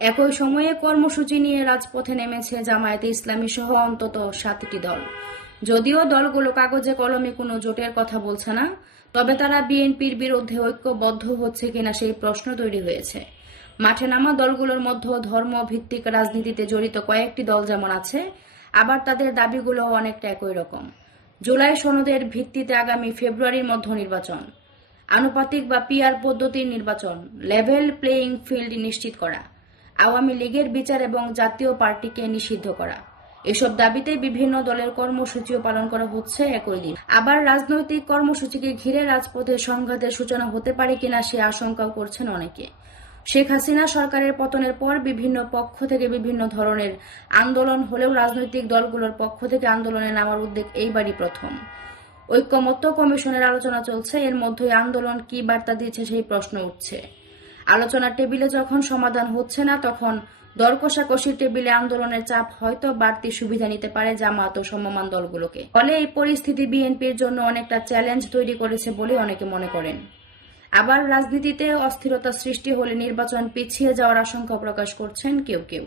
একই সময়ে কর্মসূচি নিয়ে রাজপথে নেমেছে জামায়াতে ইসলামী সহ অন্তত সাতটি দল। যদিও দলগুলো কাগজে কলমে কোনো জোটের কথা বলছে না, তবে তারা বিএনপির বিরুদ্ধে ঐক্যবদ্ধ হচ্ছে কিনা সেই প্রশ্ন তৈরি হয়েছে। মাঠে নামা দলগুলোর মধ্যে ধর্ম ভিত্তিক রাজনীতিতে জড়িত কয়েকটি দল যেমন আছে, আবার তাদের দাবিগুলো অনেকটা একই রকম। জুলাই সনদের ভিত্তিতে আগামী ফেব্রুয়ারির মধ্য নির্বাচন। আনুপাতিক বা পিয়ার পদ্ধতির নির্বাচন, লেভেল প্লেয়িং ফিল্ড নিশ্চিত করা। আওয়ামী লীগের বিচার এবং জাতীয় পার্টিকে নিষিদ্ধ করা। এসব দাবিতে বিভিন্ন দলের কর্মসূচিও পালন করা হচ্ছে একই দিন। আবার রাজনৈতিক কর্মসূচিকে ঘিরে রাজপথে সংঘাতের সূচনা হতে পারে কিনা সে আশঙ্কাও করছেন অনেকে। শেখ হাসিনা সরকারের পতনের পর বিভিন্ন পক্ষ থেকে বিভিন্ন ধরনের আন্দোলন হলেও রাজনৈতিক দলগুলোর পক্ষ থেকে আন্দোলনে নামার উদ্যোগ এইবারই প্রথম। ঐক্যমত্য কমিশনের আলোচনা চলছে, এর মধ্যে আন্দোলন কি বার্তা দিচ্ছে সেই প্রশ্ন উঠছে। আলোচনার টেবিলে যখন সমাধান হচ্ছে না, তখন দর কষাকষির টেবিলে আন্দোলনের চাপ হয়তো বাড়তি সুবিধা নিতে পারে জামাত ও সমমান দলগুলোকে। ফলে এই পরিস্থিতি বিএনপির জন্য অনেকটা চ্যালেঞ্জ তৈরি করেছে বলে অনেকে মনে করেন। আবার রাজনীতিতে অস্থিরতা সৃষ্টি হলে নির্বাচন পিছিয়ে যাওয়ার আশঙ্কা প্রকাশ করছেন কেউ কেউ।